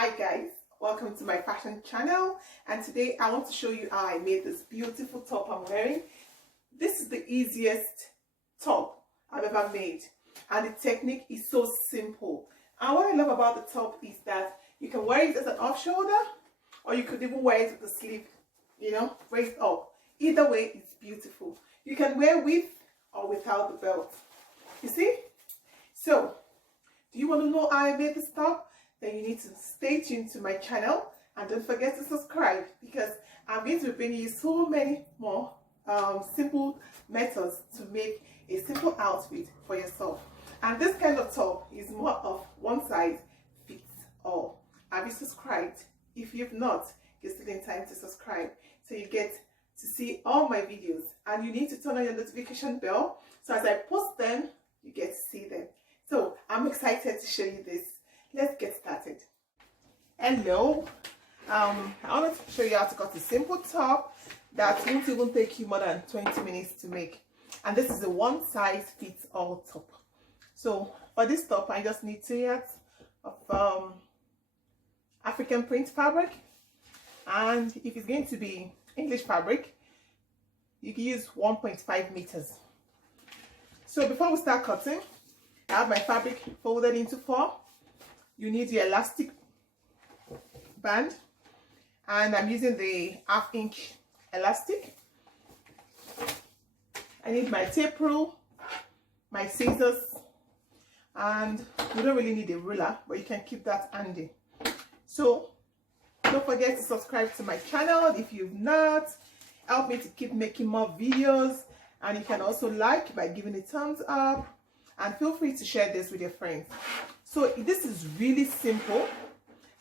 Hi guys, welcome to my fashion channel, and today I want to show you how I made this beautiful top I'm wearing. This is the easiest top I've ever made, and the technique is so simple. And what I love about the top is that you can wear it as an off shoulder, or you could even wear it with the sleeve, raised up. Either way, it's beautiful. You can wear with or without the belt. You see? So, do you want to know how I made this top? Then you need to stay tuned to my channel, and don't forget to subscribe, because I'm going to be bringing you so many more simple methods to make a simple outfit for yourself. And this kind of top is more of one size fits all. Have you subscribed? If you've not, you're still in time to subscribe so you get to see all my videos, and you need to turn on your notification bell so as I post them, you get to see them. So I'm excited to show you this. Let's get started. Hello, I wanted to show you how to cut a simple top that won't even take you more than 20 minutes to make. And this is a one size fits all top. So for this top, I just need 2 yards of African print fabric, and if it's going to be English fabric, you can use 1.5 meters. So before we start cutting, I have my fabric folded into 4. You need your elastic band, and I'm using the 1/2 inch elastic. I need my tape rule, my scissors, and you don't really need a ruler, but you can keep that handy. So don't forget to subscribe to my channel if you've not. Help me to keep making more videos, and you can also like by giving a thumbs up, and feel free to share this with your friends. So this is really simple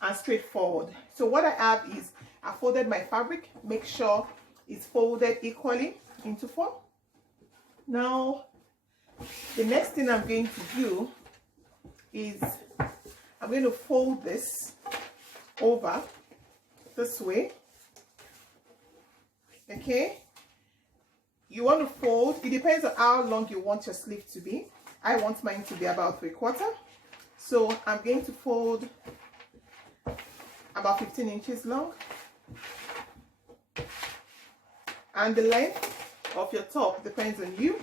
and straightforward. So what I have is I folded my fabric. Make sure it's folded equally into 4. Now the next thing I'm going to do is I'm going to fold this over this way. Okay, you want to fold, it depends on how long you want your sleeve to be. I want mine to be about 3/4. So I'm going to fold about 15 inches long, and the length of your top depends on you,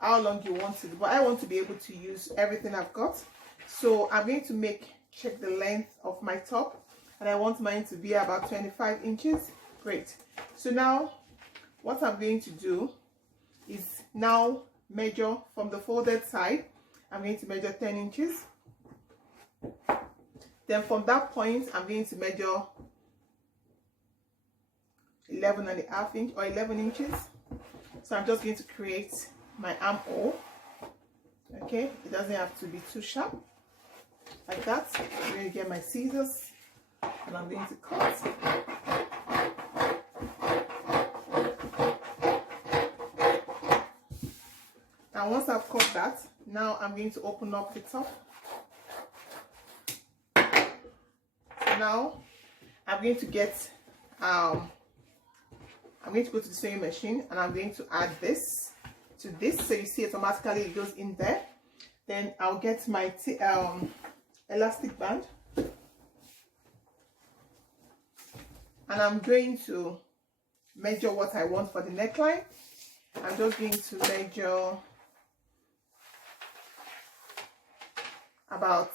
how long you want it, but I want to be able to use everything I've got. So I'm going to check the length of my top, and I want mine to be about 25 inches. Great. So now what I'm going to do is now measure from the folded side. I'm going to measure 10 inches. Then from that point, I'm going to measure 11.5 inch or 11 inches. So I'm just going to create my armhole. Okay, it doesn't have to be too sharp, like that. I'm going to get my scissors, and I'm going to cut. And once I've cut that, now I'm going to open up the top. So now I'm going to I'm going to go to the sewing machine, and I'm going to add this to this, so you see automatically it goes in there. Then I'll get my elastic band, and I'm going to measure what I want for the neckline. I'm just going to measure about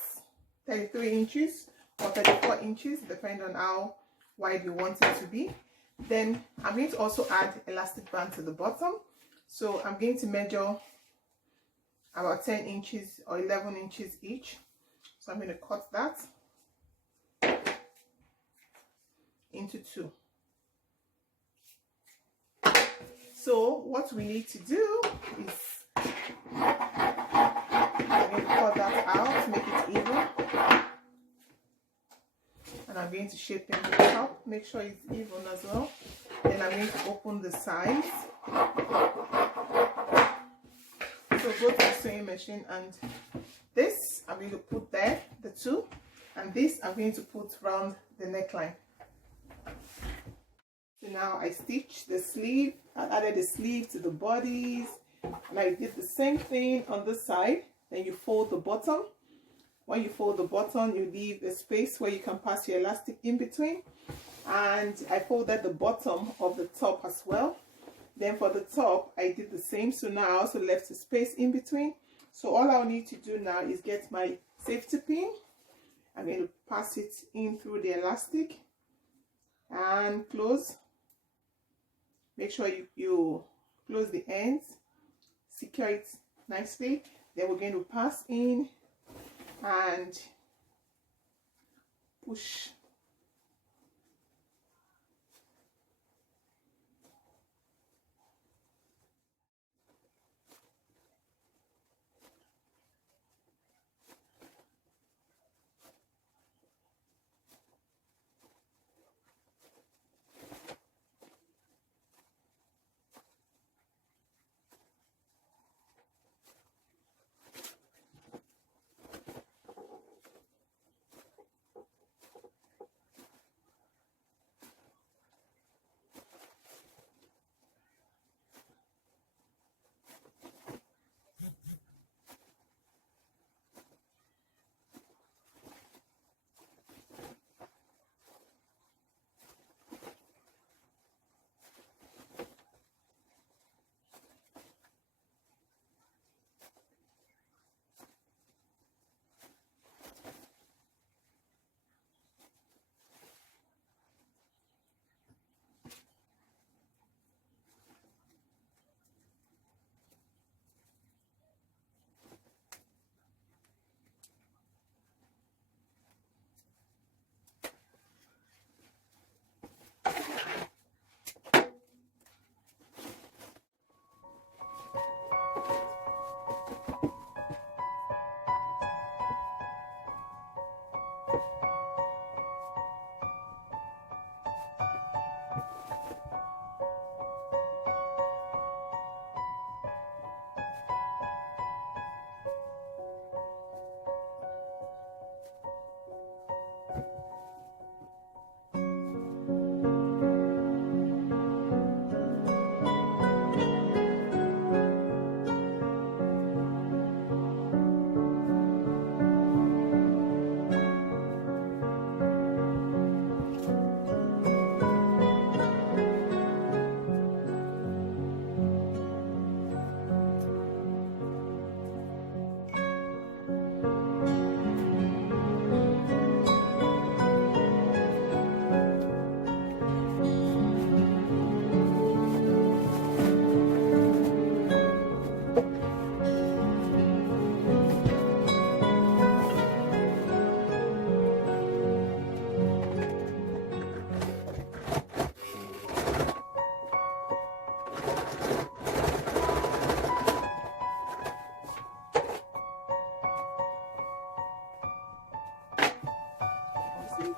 33 inches or 34 inches, depending on how wide you want it to be. Then I'm going to also add elastic band to the bottom. So I'm going to measure about 10 inches or 11 inches each. So I'm going to cut that into 2. So what we need to do is I'm going to cut that out to make it even, and I'm going to shape in the top, make sure it's even as well. Then I'm going to open the sides. So go to the sewing machine, and this I'm going to put there, the 2, and this I'm going to put around the neckline. So now I stitch the sleeve. I added the sleeve to the bodies, and I did the same thing on this side. Then you fold the bottom when you fold the button, you leave a space where you can pass your elastic in between. And I folded the bottom of the top as well. Then for the top, I did the same. So now I also left a space in between. So all I'll need to do now is get my safety pin. I'm going to pass it in through the elastic and close. Make sure you close the ends, secure it nicely. Then we're going to pass in and push.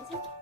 See?